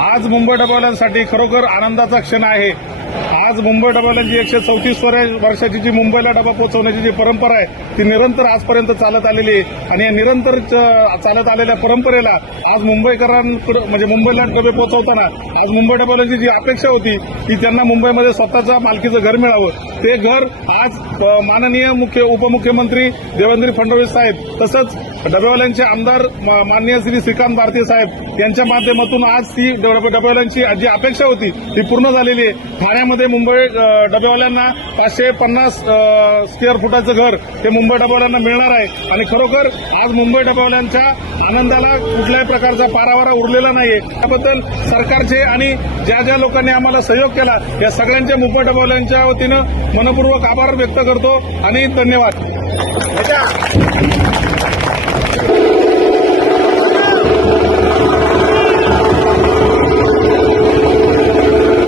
आज मुंबई डबॉल्यांसाठी खरोखर आनंदाचा क्षण आहे आज मुंबई डबाल्यांची जी एकशे चौतीस वर्षाची जी मुंबईला डबा पोहोचवण्याची जी परंपरा आहे ती निरंतर आजपर्यंत चालत आलेली आहे आणि या निरंतर चालत आलेल्या परंपरेला आज मुंबईकरांकडे म्हणजे मुंबईला डबे पोहोचवताना आज मुंबई डब्याची जी अपेक्षा होती की त्यांना मुंबईमध्ये स्वतःच्या मालकीचं घर मिळावं ते घर आज माननीय मुख्य उपमुख्यमंत्री देवेंद्र फडणवीस साहेब तसंच डबेवाल्यांचे आमदार माननीय श्री श्रीकांत भारती साहेब यांच्या माध्यमातून आज ती डबेवाल्यांची जी अपेक्षा होती ती पूर्ण झालेली आहे ठाण्यामध्ये मुंबई डबेवाल्यांना पाचशे पन्नास स्क्वेअर फुटाचं घर हे मुंबई डबेवाल्यांना मिळणार आहे आणि खरोखर आज मुंबई डबेवाल्यांच्या आनंदाला कुठल्याही प्रकारचा पारावारा उरलेला नाहीये त्याबद्दल सरकारचे आणि ज्या ज्या लोकांनी आम्हाला सहयोग केला या सगळ्यांच्या मुंबई डबेवाल्यांच्या वतीनं मनपूर्वक आभार व्यक्त करतो आणि धन्यवाद